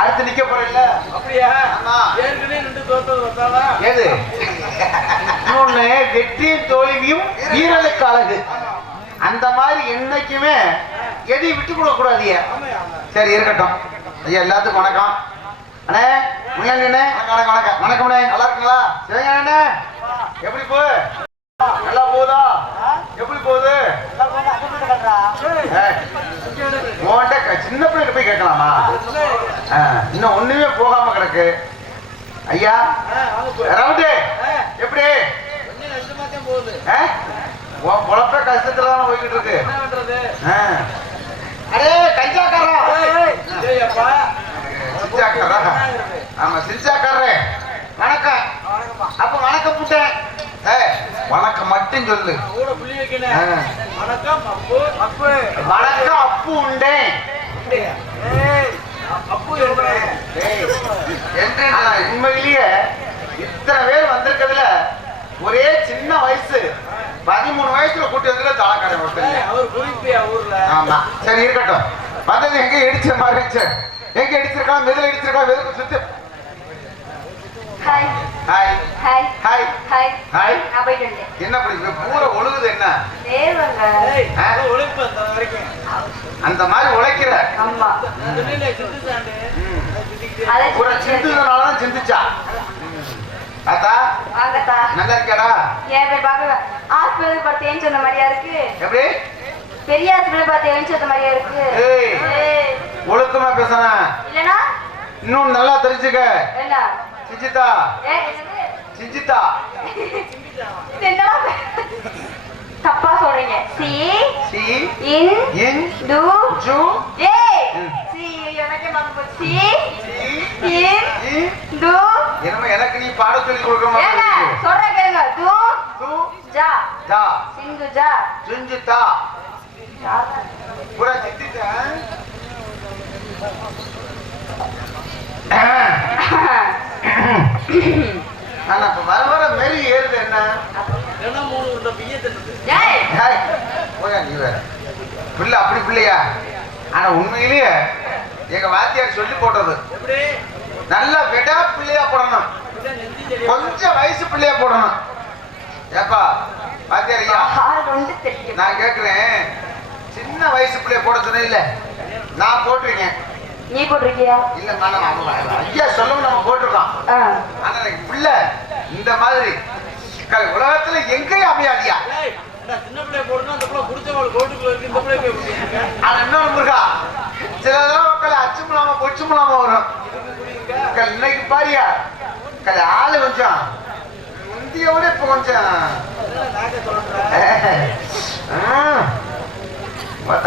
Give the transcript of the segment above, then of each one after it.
அடுத்து நிக்க போறேன்ல. அப்படியா? ஆமா. ஏற்கனவே நின்று தோத்தது வந்தாவா? எது? இன்னொன்னு வெற்றியும் தோல்வியும் வீரனுக்கு அழகு. அந்த மாதிரி என்னைக்குமே எதையும் விட்டு கொடுக்க கூடாதியா. சரி இருக்கட்டும் ஐயா. எல்லாத்துக்கும் வணக்கம் அண்ணே. முன்னாடி வணக்கம் வணக்கம் வணக்கம்ண்ணே. நல்லா இருக்குங்களா? சரிங்க அண்ணே. எப்படி போ? நல்லா போகுதா? எப்படி போகுது? சின்ன பிள்ளைங்க போய் கேட்கலாமா? இன்னும் ஒண்ணுமே போகாம கிடக்கு ஐயா. ரவுண்டு எப்படி பொழப்ப கஷ்டத்துல தானே போய்கிட்டு இருக்கு. அடே கஞ்சாக்காரா சிஞ்சாக்காரா? ஆமா சிஞ்சாக்காரே. வணக்கம். அப்ப வணக்கம் புட்டேன். வணக்கம் மட்டும் சொல்லு. வணக்கம் அப்பு. அப்பு வணக்கம் அப்பு உண்டே. உண்மையிலேயே இத்தனை பேர் வந்திருக்கிறதுல ஒரே சின்ன வயசு 13 வயசுல கூட்டி வந்து தாளக்காரன் ஊர்ல. ஆமா சரி இருக்கட்டும். வந்தது எங்க இடிச்ச மாதிரி இருந்துச்சு. எங்க இடிச்சிருக்கான்? மெதுல இடிச்சிருக்கான். மெதுக்கு சுத்து. Hi hi hi hi hi hi. நான் போயிட்டு வந்தேன். என்ன பண்ணி பூரா ஒழுகுது என்ன? தேவங்க ஒழுப்பு அந்த வரைக்கும் அந்த மாதிரி உழைக்கிற. ஆமா பூரா சிந்துனாலதான் சிந்திச்சா. தாத்தா வாங்கத்தா. நல்லா இருக்காடா? ஏன் போய் பார்க்க ஹாஸ்பிட்டல் பார்த்து ஏன் சொன்ன மாதிரியா இருக்கு? எப்படி? பெரிய ஹாஸ்பிட்டல் பார்த்து ஏன் சொன்ன மாதிரியா இருக்கு? ஒழுக்கமா பேசணும் இல்லனா இன்னும் நல்லா தெரிஞ்சுக்க. என்ன சிஞ்சிதா? சிஞ்சிதா என்னடா தப்பா சொல்றீங்க? சி சி இன் இன் டு ஜு ஏய் சி எனக்கு மறந்து போச்சு. சி இன் டு என்னமோ எனக்கு நீ பாட சொல்லி கொடுக்க ஏங்க மாதிரி. சொல்ற கேளுங்க. டு து ஜா ஜா சிந்து ஜா சிஞ்சிதா பூரா சிந்திதா. ஆனா இப்ப வர வர மெரி ஏறுது என்ன? போயா நீ வேற பிள்ளை அப்படி பிள்ளையா? ஆனா உண்மையிலேயே எங்க வாத்தியார் சொல்லி போட்டது நல்லா விடா பிள்ளையா போடணும். கொஞ்சம் வயசு பிள்ளையா போடணும். ஏப்பா வாத்தியார் ஐயா நான் கேக்குறேன். சின்ன வயசு பிள்ளைய போட சொன்ன இல்ல நான் போட்டிருக்கேன். நீ போட்டிருக்கியா? இல்ல மேடம் ஐயா சொல்லவும் நம்ம போட்டிருக்கோம். ஆனா எனக்கு பிள்ளை இந்த மாதிரி உலகத்துல எங்கேயும் அமையாதியா. சின்ன பிள்ளைய போடணும். அந்த பிள்ளை குடிச்சவங்க கோட்டுக்குள்ள இருக்கு. இந்த பிள்ளை போய் ஆனா இன்னொரு முருகா சில தடவை அச்சுமுலாம பொச்சுமுலாம வரும். இன்னைக்கு பாரியா ஆளு கொஞ்சம் முந்திய விட இப்ப கொஞ்சம்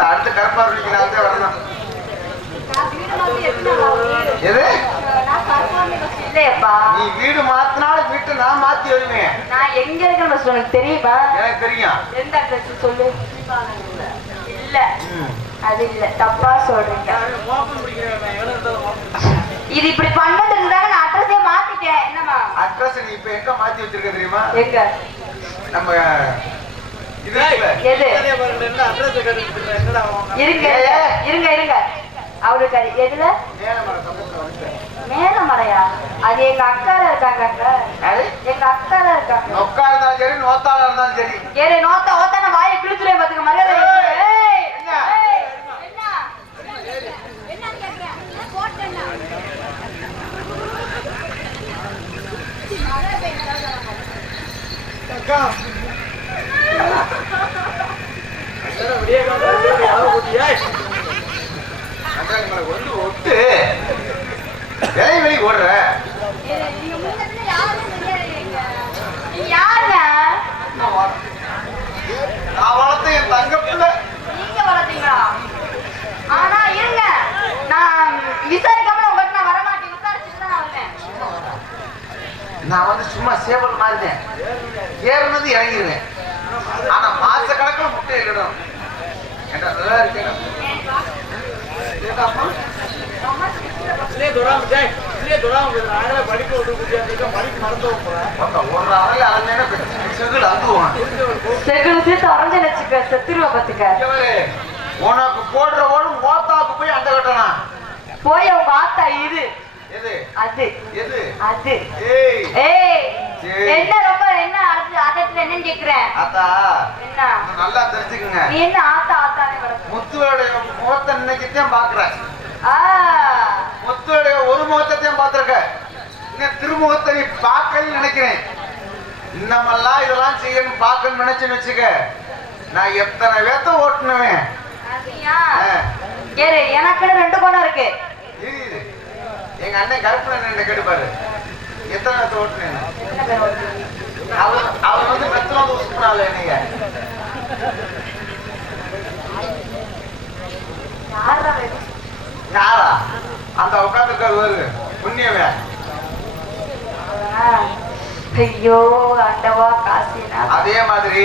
அடுத்த கருப்பாருக்கும் நான் தான் வரணும். எது? நீ வீடு மாத்தினாலும் வீட்டை நான் மாத்தி வருவேன். நான் எங்க இருக்கேன்னு உனக்கு தெரியுமா? எனக்கு தெரியும். எந்த அட்ரஸ் சொல்லு. இல்ல அது இல்ல தப்பா சொல்றீங்க. இது இப்படி பண்ணதுக்கு தாங்க நான் அட்ரஸே மாத்திட்டேன். என்னமா அட்ரஸ் நீ இப்ப எங்க மாத்தி வச்சிருக்க தெரியுமா? எங்க? நம்ம எது? இருங்க இருங்க இருங்க. அவருக்கு எதுல? மேலமலையா? அது எங்க அக்கால இருக்காங்க. எங்க அக்கால இருக்காங்க. நொக்கா இருந்தாலும் சரி நோத்தால இருந்தாலும் சரி. ஏறே நோத்தா ஓத்தான வாயை கிழிச்சுறே பாத்துக்க. மரியாதை வந்து ஒட்டு வெளி ஓடுற யாருங்க? நான் வளர்த்த என் தங்க பிள்ளை. நீங்க வளர்த்தீங்களா? ஆனா இருங்க நான் விசாரிக்காம உங்ககிட்ட நான் வரமாட்டேன். விசாரிச்சுட்டு தான் நான் வந்தேன். நான் வந்து சும்மா சேவல் மாதிரிதான் ஏறினது இறங்கிடுவேன். ஆனா மாச கணக்கில் முட்டை இருக்கணும். நல்லா இருக்கேன். உனக்கு போடுற ஓடும் ஓத்தாவுக்கு போய் அந்த கட்டணும். போய் உங்க ஆத்தா இது எது அது எது அது ஏய் ஏய் சரி. என்ன ரொம்ப என்ன அது அதத்துல என்னன்னு கேக்குறேன் ஆத்தா என்ன நல்லா தெரிஞ்சுக்குங்க நீ என்ன ஆத்தா ஆத்தானே கிடக்கு முத்துவோடைய முகத்தை இன்னைக்குத்தான் பாக்குறேன் ஆ முத்துவோடைய ஒரு முகத்தையும் பார்த்திருக்க இன்னும் திருமுகத்தை நீ பார்க்கன்னு நினைக்கிறேன் இன்னமெல்லாம் இதெல்லாம் செய்யணும் பார்க்கணும்னு நினைச்சுன்னு வச்சுக்க நான் எத்தனை பேத்த ஓட்டுனுவேன் அப்படியா கேரு எனக்குன்னு 2 குணம் இருக்கு இது எங்க அண்ணன் கருப்பு என்ன கேட்டுப்பாரு எத்தனை பேத்த ஓட்டுனேன் என்ன பேர் ஓட்டுறீங்க? அவர் வந்து மெத்தனாவது ஊசுனால நீங்க யாரா இது? யாரா அந்த உட்காந்துருக்காரு வருது புண்ணியமே ஆ. ஐயோ ஆண்டவா காசினா அதே மாதிரி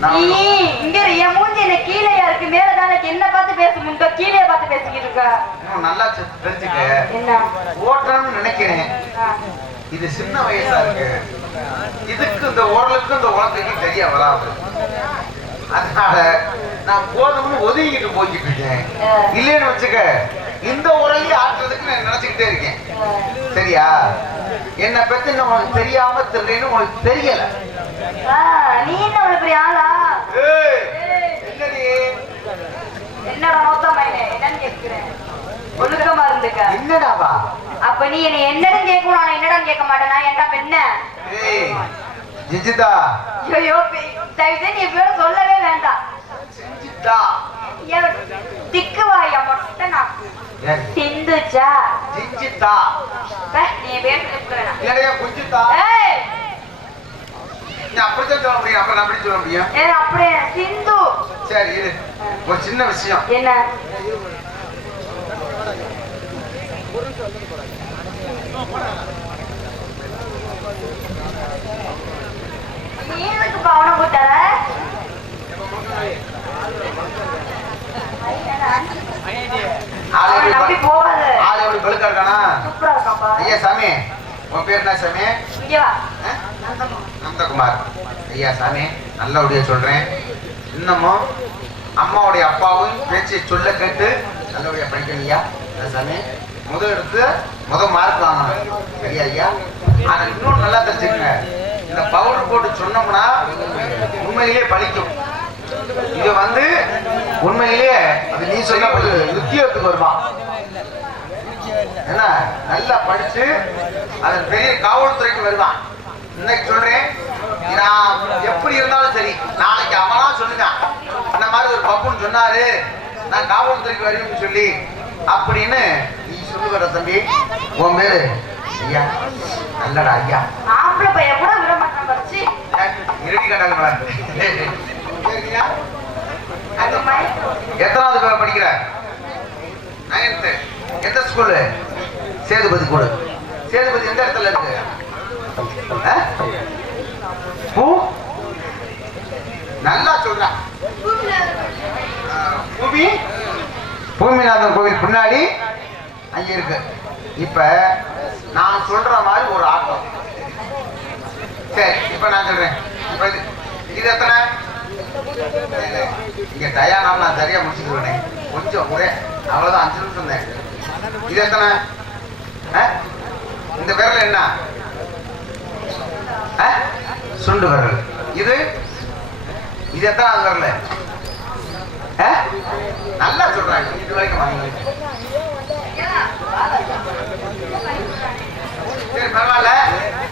நான் நீ இங்க இரு, என் மூஞ்சி என்ன கீழேயா இருக்கு மேலதானே என்ன பார்த்து பேச முண்டோ கீழே பார்த்து பேசிக்கிட்டு இருக்க இன்னும் நல்லா தெரிஞ்சுக்க என்ன ஓட்டணும்னு நினைக்கிறேன் ஆ. இது சின்ன வயசா இருக்கு இதுக்கு இந்த உடலுக்கு இந்த உலகத்துக்கு தெரிய வராது அதனால நான் போதும்னு ஒதுங்கிட்டு போய்கிட்டு இருக்கேன் இல்லைன்னு வச்சுக்க இந்த உரையை ஆட்டுறதுக்கு நான் நினைச்சுக்கிட்டே இருக்கேன் சரியா என்னை பத்தி உனக்கு தெரியாம தெரியலன்னு உனக்கு தெரியல ஆ, நீ என்ன அவ்வளவு பெரிய ஆளா ஏய், ஏய், என்னடி என்னடா நோத்த மயனே என்னன்னு கேட்கிறேன் ஒழுக்கமா இருந்துக்க என்னடாவா அப்ப நீ என்ன என்னன்னு கேட்கணும் நான் என்னடா கேட்க மாட்டேனா ஏன்டா பெண்ண ஏய் ஜிஜிதா ஐயோ தயவுசெய்து நீ பேர சொல்லவே வேண்டாம் ஜிஜிதா ஏன் திக்கு வாயா மொட்டை நான் ஏய், சிந்துச்சா ஜிஜிதா நீ பேர் சொல்ல வேணாம் இல்லையா குஞ்சிதா ஏய் நீ அப்படித்தான் சொல்ல முடியும் அப்புறம் நான் எப்படி சொல்ல முடியும் ஏ அப்படியே சிந்து சரி இரு ஒரு சின்ன விஷயம் என்ன நீ எதுக்கு பவனம் போட்டார ஆளு எப்படி அப்படி போகாது ஆளு எப்படி பெருக்கா இருக்கானா சூப்பரா இருக்காப்பா ஐயா சாமி உன் பேர் என்ன சாமி இங்க வா ஆ? நந்தகுமார் ஐயா சாமி நல்லபடியா சொல்றேன் இன்னமும் அம்மாவுடைய அப்பாவும் பேச்சு சொல்ல கேட்டு நல்லபடியா படிக்கணும் ஐயா சாமி முதல் மார்க் வாங்கணும் சரியா ஐயா ஆனா இன்னொன்று நல்லா தெரிஞ்சுக்கங்க இந்த பவுடர் போட்டு சொன்னோம்னா உண்மையிலே பலிக்கும் இது வந்து உண்மையிலேயே அது நீ சொன்ன உத்தியோகத்துக்கு வருவான் என்ன நல்லா படிச்சு அதன் பெரிய காவல்துறைக்கு வருவான் இன்னைக்கு சொல்றேன் நான் எப்படி இருந்தாலும் சரி நாளைக்கு அவனா சொல்லுதான் இந்த மாதிரி ஒரு பப்புன்னு சொன்னாரு நான் காவல்துறைக்கு வருவேன்னு சொல்லி அப்படின்னு நீ சொல்லுவர தம்பி உன் பேரு ஐயா நல்லடா ஐயா மாப்பிள்ளை பையன் கூட விட மாட்டான் படிச்சு இரடி கண்டாங்க அது மயக்கம் எத்தனாவது பேர் படிக்கிற 9th எந்த ஸ்கூலு சேதுபதி கூட சேதுபதி எந்த இடத்துல இருக்கு ஆ? பூ நல்லா சொல்றான் பூமி பூமிநாதன் கோவில் பின்னாடி அங்க இருக்கு இப்ப நான் சொல்ற மாதிரி ஒரு ஆட்டம் சரி இப்ப நான் சொல்றேன் இப்ப இது எத்தனை இங்க தயாராம் நான் சரியா முடிச்சுக்குவேன் கொஞ்சம் ஒரே அவ்வளவுதான் 5 நிமிஷம் தான் இது எத்தனை ஆ? இந்த விரல் என்ன ஆ? சுண்டு விரல் இது இது எத்தனாவது விரல் ஆ? நல்லா சொல்றாங்க இது வரைக்கும் வாங்க சரி பரவாயில்ல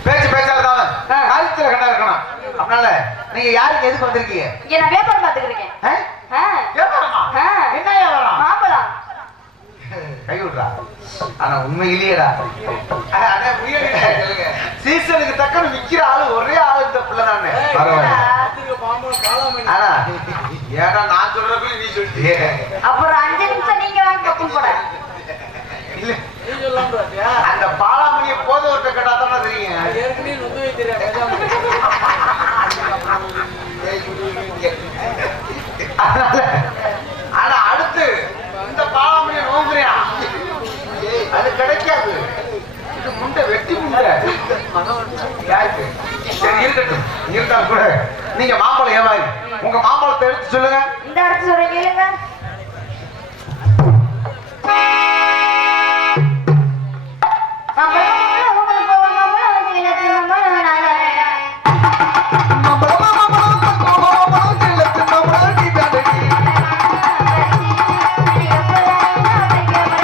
பேச்சு பேச்சாதான் காலத்துல கண்டா இருக்கணும் அதனால நீங்க யாருக்கு எதுக்கு வந்திருக்கீங்க இங்க நான் வியாபாரம் பார்த்துக்கிட்டு இருக்கேன் ஆ? ஆ, வியாபாரமா? ஆ. என்ன வியாபாரம் மாம்பழம் கை விட்றா ஆனா உண்மையிலேயேடா சீசனுக்கு தக்கன விக்கிற ஆளு ஒரே ஆளு இந்த பிள்ளை தானே பரவாயில்ல பாம்பளம் காளாமணி ஆனா ஏடா நான் சொல்றப்ப நீ சொல்லிட்டியே அப்புறம் 5 நிமிஷம் நீங்க வாங்க கப்புன்னு போட இல்ல நீ சொல்லாம பாத்தியா அந்த பாலாமணியை போதவர்கிட்ட கேட்டா தானே தெரியும் ஏற்கனவே நொந்து வைத்திருக்கேன் பேசாம அதனால ஆனா அடுத்து இந்த பாலாமணியை நோங்குறியா அது கிடைக்காது இது முண்டை வெட்டி முண்டை யாருக்கு சரி இருக்கட்டும் இருந்தாலும் கூட நீங்க மாம்பழம் ஏவாரி உங்க மாம்பழத்தை எடுத்து சொல்லுங்க இந்த இடத்து சொல்றீங்க இல்லைங்க